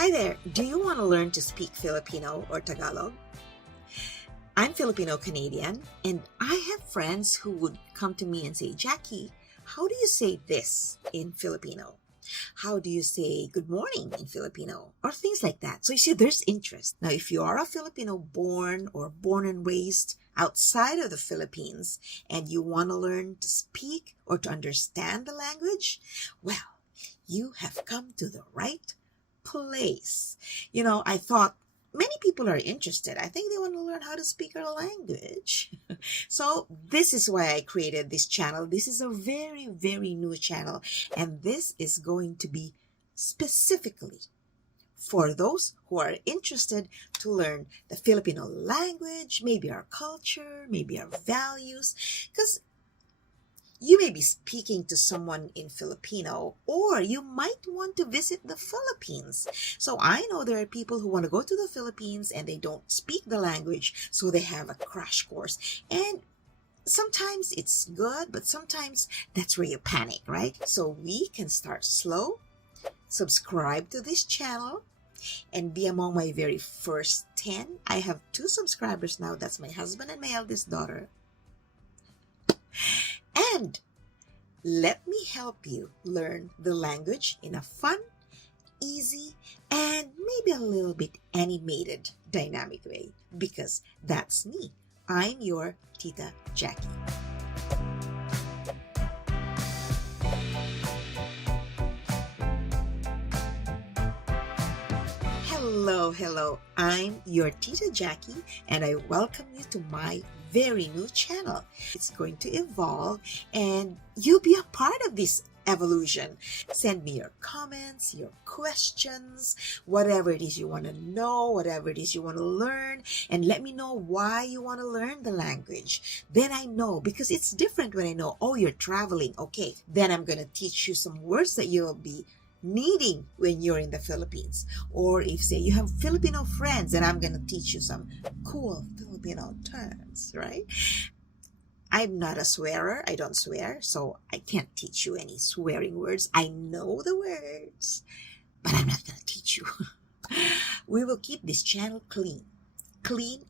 Hi there, do you want to learn to speak Filipino or Tagalog? I'm Filipino Canadian, and I have friends who would come to me and say, Jackie, how do you say this in Filipino? How do you say good morning in Filipino? Or things like that. So you see, there's interest. Now, if you are a Filipino born and raised outside of the Philippines and you want to learn to speak or to understand the language, well, you have come to the right place. I thought many people are interested. I think they want to learn how to speak our language. So this is why I created this channel. This is a very, very new channel. And this is going to be specifically for those who are interested to learn the Filipino language, maybe our culture, maybe our values. Because you may be speaking to someone in Filipino, or you might want to visit the Philippines. So I know there are people who want to go to the Philippines and they don't speak the language, so they have a crash course. And sometimes it's good, but sometimes that's where you panic, right? So we can start slow, subscribe to this channel, and be among my very first 10. I have 2 subscribers now. That's my husband and my eldest daughter. And let me help you learn the language in a fun, easy, and maybe a little bit animated, dynamic way. Because that's me. I'm your Tita Jackie. Hello. I'm your Tita Jackie, and I welcome you to my very new channel. It's going to evolve, and you'll be a part of this evolution. Send me your comments, your questions, whatever it is you want to know, whatever it is you want to learn, and let me know why you want to learn the language. Then I know, because it's different when I know, oh, you're traveling. Okay, then I'm going to teach you some words that you'll be needing when you're in the Philippines. Or if say you have Filipino friends, then I'm going to teach you some cool Filipino terms, right? I'm not a swearer. I don't swear, so I can't teach you any swearing words. I know the words, but I'm not going to teach you. We will keep this channel clean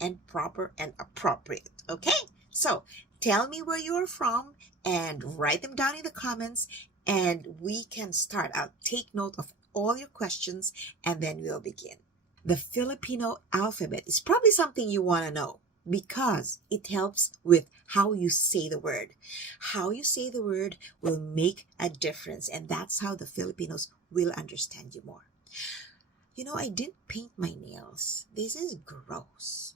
and proper and appropriate. Okay? So tell me where you're from and write them down in the comments, and we can start. I'll take note of all your questions, and then we'll begin. The Filipino alphabet is probably something you want to know because it helps with how you say the word. How you say the word will make a difference, and that's how the Filipinos will understand you more. I didn't paint my nails. This is gross.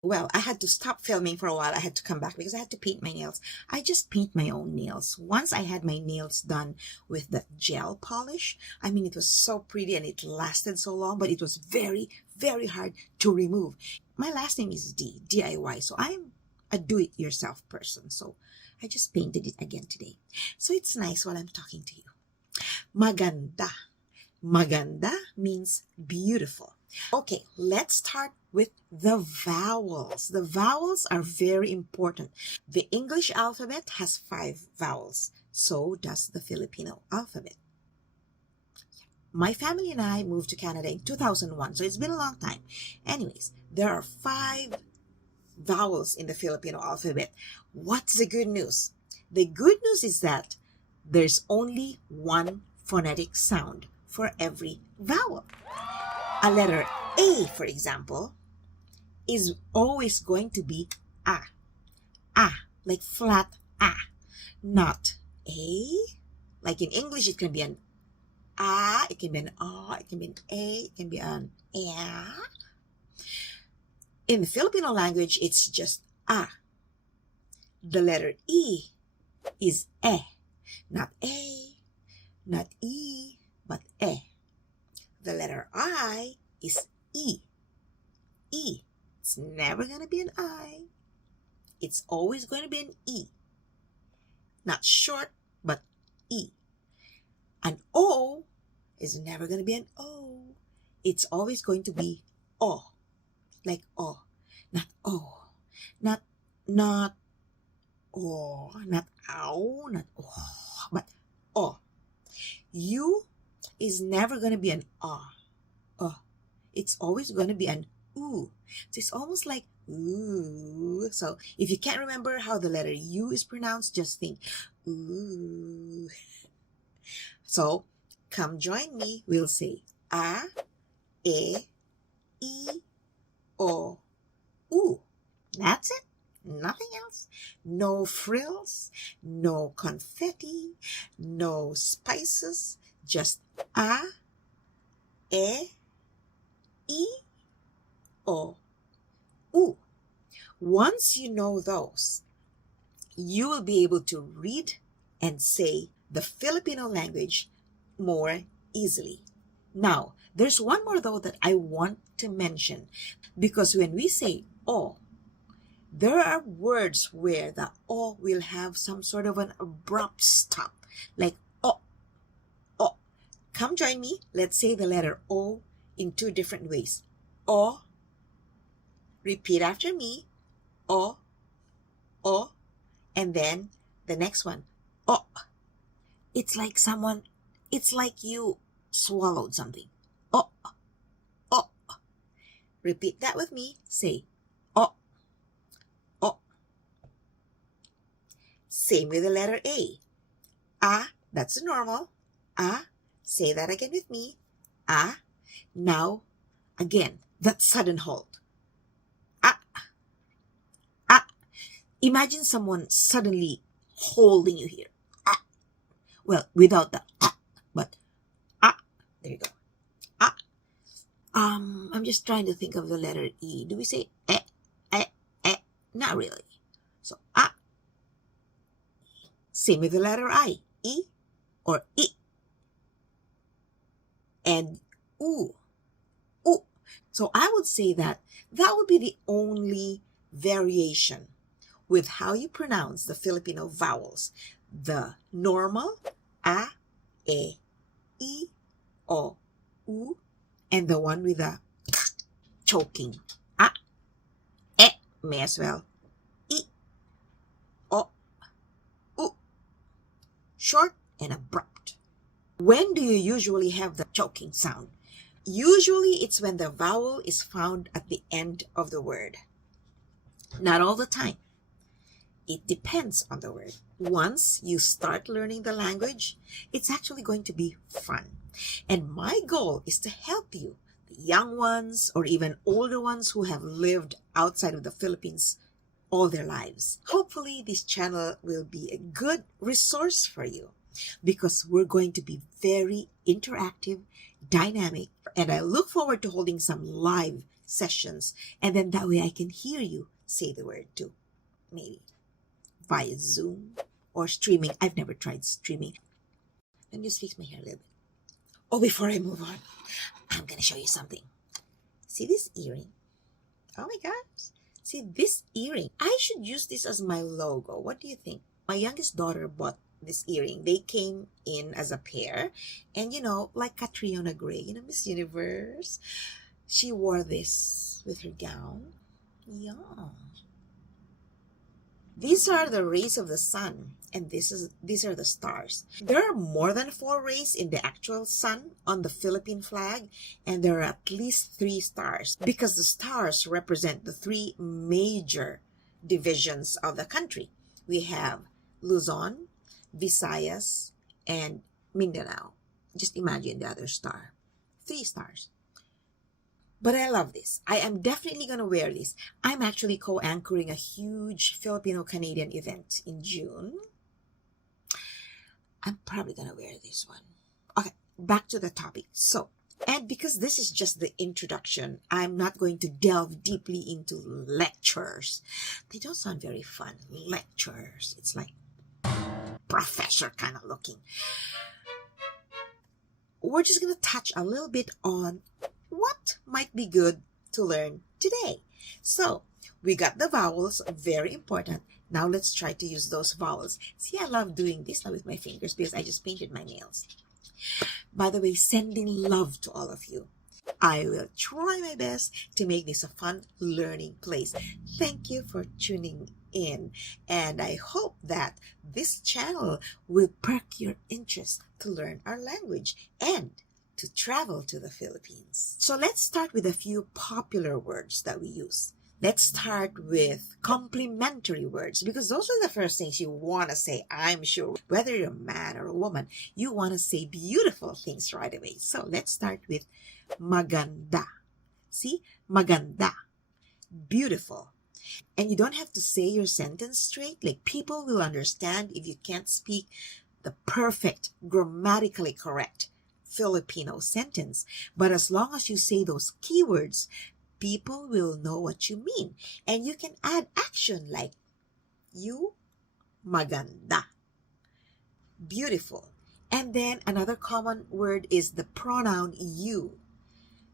Well, I had to stop filming for a while. I had to come back because I had to paint my nails. I just paint my own nails. Once I had my nails done with the gel polish. I mean, it was so pretty and it lasted so long, but it was very, very hard to remove. My last name is DIY. So I'm a do-it-yourself person. So I just painted it again today. So it's nice while I'm talking to you. Maganda. Maganda means beautiful. Okay, let's start with the vowels. The vowels are very important. The English alphabet has 5 vowels. So does the Filipino alphabet. My family and I moved to Canada in 2001, so it's been a long time. Anyways, there are 5 vowels in the Filipino alphabet. What's the good news? The good news is that there's only one phonetic sound for every vowel. A letter A, for example, is always going to be A. A, like flat A, not A. Like in English, it can be an A, it can be an A, it can be an A, it can be an A. In the Filipino language, it's just A. The letter E is E, not A, not E, but E. The letter I is E. E. It's never going to be an I. It's always going to be an E. Not short, but E. An O is never going to be an O. It's always going to be O. Like O. Not O. Not O. Not ow. Not O. But O. You is never going to be an ah. It's always going to be an oo. So it's almost like ooh. So if you can't remember how the letter U is pronounced, just think ooh. So come join me. We'll say a, e, I, o, u. That's it. Nothing else. No frills, no confetti, no spices. Just a, e, I, o, u. Once you know those, you will be able to read and say the Filipino language more easily. Now, there's one more though that I want to mention, because when we say o, there are words where the o will have some sort of an abrupt stop, like o, o. Come join me. Let's say the letter o in two different ways. O. Repeat after me. O, o, and then the next one. O. It's like you swallowed something. O, o. Repeat that with me. Say o, o. Same with the letter A. A, that's the normal. A, say that again with me. A. Now, again, that sudden halt. A, a. Imagine someone suddenly holding you here. A. Well, without the a, but a. There you go. A. I'm just trying to think of the letter E. Do we say e, e, e? Not really. So a. Same with the letter I. Or I. And oo. Oo. So I would say that would be the only variation with how you pronounce the Filipino vowels. The normal a, e, I, o, u, and the one with the choking. A, e, may as well. I, o, u. Short and abrupt. When do you usually have the choking sound? Usually it's when the vowel is found at the end of the word. Not all the time. It depends on the word. Once you start learning the language, it's actually going to be fun. And my goal is to help you, the young ones or even older ones who have lived outside of the Philippines all their lives. Hopefully this channel will be a good resource for you, because we're going to be very interactive, dynamic, and I look forward to holding some live sessions, and then that way I can hear you say the word too. Maybe via Zoom or streaming. I've never tried streaming. Let me just fix my hair a little bit. Oh, before I move on, I'm going to show you something. See this earring? Oh my gosh. See this earring? I should use this as my logo. What do you think? My youngest daughter bought this earring. They came in as a pair, and like Catriona Gray, Miss Universe, she wore this with her gown. Yeah. These are the rays of the sun, and these are the stars. There are more than 4 rays in the actual sun on the Philippine flag, and there are at least 3 stars, because the stars represent the 3 major divisions of the country. We have Luzon, Visayas, and Mindanao. Just imagine the other star. 3 stars. But I love this. I am definitely going to wear this. I'm actually co-anchoring a huge Filipino-Canadian event in June. I'm probably going to wear this one. Okay, back to the topic. So, and because this is just the introduction, I'm not going to delve deeply into lectures. They don't sound very fun. Lectures. It's like professor kind of looking. We're just going to touch a little bit on what might be good to learn today. So, we got the vowels, very important. Now let's try to use those vowels. See, I love doing this now with my fingers because I just painted my nails. By the way, sending love to all of you. I will try my best to make this a fun learning place. Thank you for tuning in, and I hope that this channel will perk your interest to learn our language. And to travel to the Philippines. So let's start with a few popular words that we use. Let's start with complimentary words because those are the first things you want to say, I'm sure. Whether you're a man or a woman, you want to say beautiful things right away. So let's start with maganda. See? Maganda. Beautiful. And you don't have to say your sentence straight. Like, people will understand if you can't speak the perfect, grammatically correct Filipino sentence. But as long as you say those keywords, people will know what you mean. And you can add action like, you maganda. Beautiful. And then another common word is the pronoun you.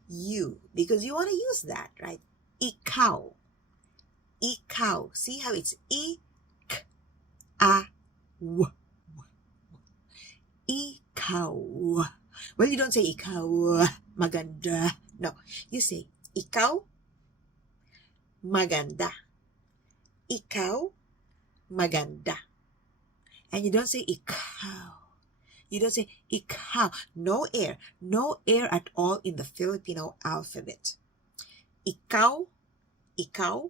You. Because you want to use that, right? Ikaw. Ikaw. See how it's ik-a-w. Ikaw. Well, you don't say ikaw maganda. No, you say ikaw maganda. Ikaw maganda. And you don't say ikaw. You don't say ikaw. No air. No air at all in the Filipino alphabet. Ikaw, ikaw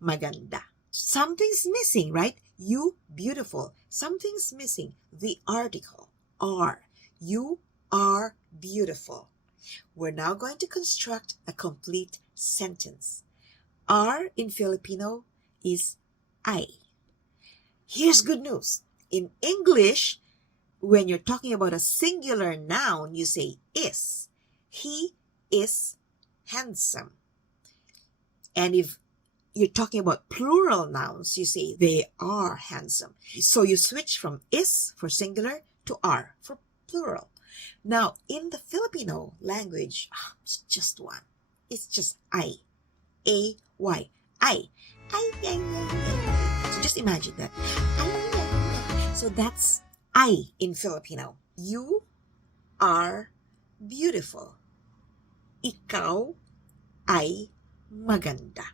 maganda. Something's missing, right? You beautiful. Something's missing. The article are. You are beautiful. We're now going to construct a complete sentence. Are in Filipino is I. Here's good news. In English, when you're talking about a singular noun, you say is. He is handsome. And if you're talking about plural nouns, you say they are handsome. So you switch from is for singular to are for plural. Now, in the Filipino language, it's just one. It's just I. A-Y. I. So just imagine that. So that's I in Filipino. You are beautiful. Ikaw ay maganda.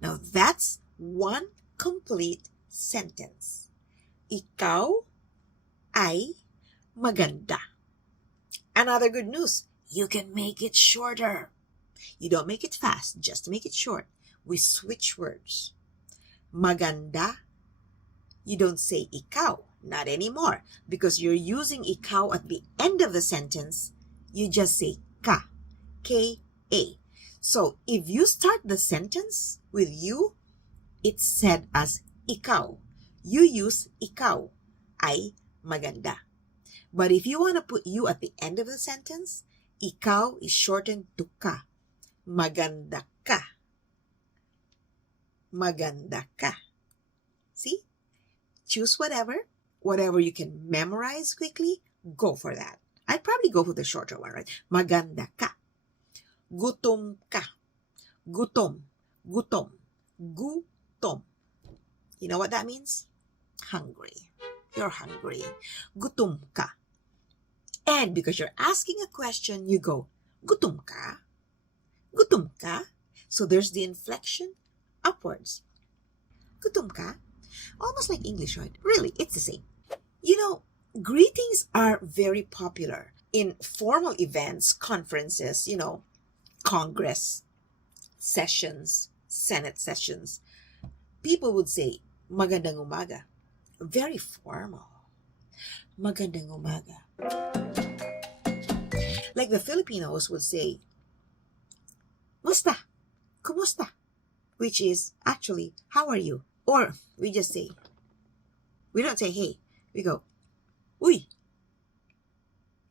Now that's one complete sentence. Ikaw ay maganda. Another good news, you can make it shorter. You don't make it fast, just make it short. We switch words. Maganda, you don't say ikaw, not anymore. Because you're using ikaw at the end of the sentence, you just say ka, K-A. So if you start the sentence with you, it's said as ikaw. You use ikaw ay maganda. But if you want to put you at the end of the sentence, ikaw is shortened to ka. Maganda ka. Maganda ka. See? Choose whatever you can memorize quickly, go for that. I'd probably go for the shorter one, right? Maganda ka. Gutom ka. Gutom. Gutom. Gutom. You know what that means? Hungry. You're hungry. Gutom ka. And because you're asking a question, you go, gutom ka? Gutom ka? So there's the inflection upwards. Gutom ka? Almost like English, right? Really, it's the same. You know, greetings are very popular in formal events, conferences, Congress sessions, Senate sessions. People would say, magandang umaga. Very formal. Magandang umaga. Like the Filipinos would say, musta? Kumusta? Which is actually, how are you? Or we just say, we don't say hey. We go, uy.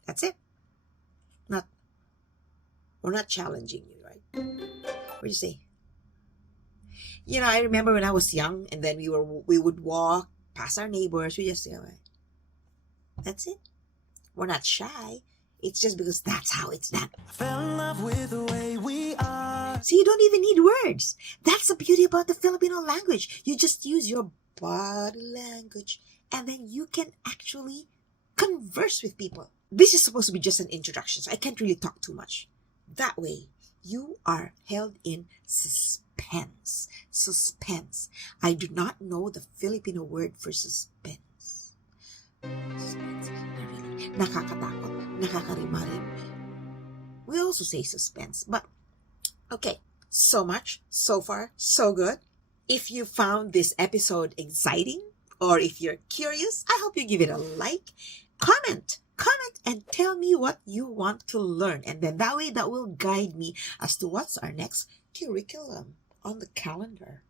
That's it. We're not challenging you, right? We just say, I remember when I was young and then we would walk past our neighbors. We just say, that's it. We're not shy. It's just because that's how it's done. I fell in love with the way we are. So you don't even need words. That's the beauty about the Filipino language. You just use your body language and then you can actually converse with people. This is supposed to be just an introduction, so I can't really talk too much. That way, you are held in suspense. Suspense. I do not know the Filipino word for suspense. Suspense. Nakakatakot, nakakarimarim, We also say suspense. But okay, so much, so far, so good. If you found this episode exciting, or if you're curious, I hope you give it a like, comment, and tell me what you want to learn. And then that way, that will guide me as to what's our next curriculum on the calendar.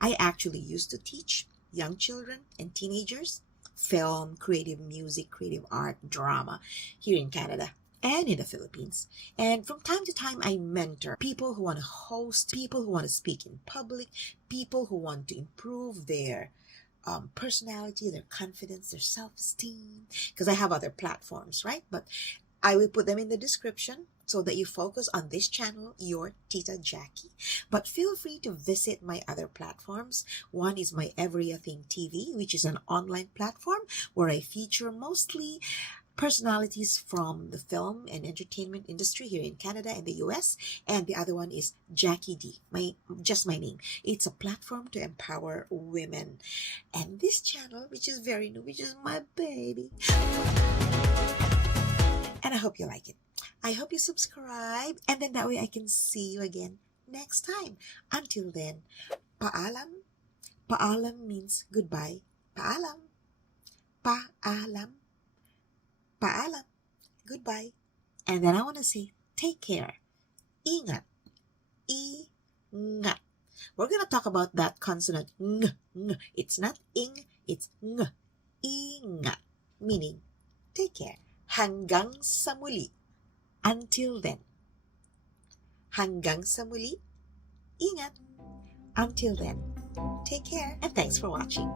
I actually used to teach young children and teenagers film, creative music, creative art, drama here in Canada and in the Philippines. And from time to time, I mentor people who want to host, people who want to speak in public, people who want to improve their personality, their confidence, their self-esteem, because I have other platforms, right? But I will put them in the description so that you focus on this channel, your Tita Jackie. But feel free to visit my other platforms. One is my Everything TV, which is an online platform where I feature mostly personalities from the film and entertainment industry here in Canada and the US. And the other one is Jackie D, just my name. It's a platform to empower women. And this channel, which is very new, which is my baby. And I hope you like it. I hope you subscribe, and then that way I can see you again next time. Until then, paalam. Paalam means goodbye. Paalam. Paalam. Paalam. Goodbye. And then I want to say, take care. Ingat. Ingat. We're going to talk about that consonant ng. It's not ing, it's ng. Ingat. Meaning, take care. Hanggang sa muli. Until then. Hanggang sa muli. Ingat. Until then. Take care and thanks for watching.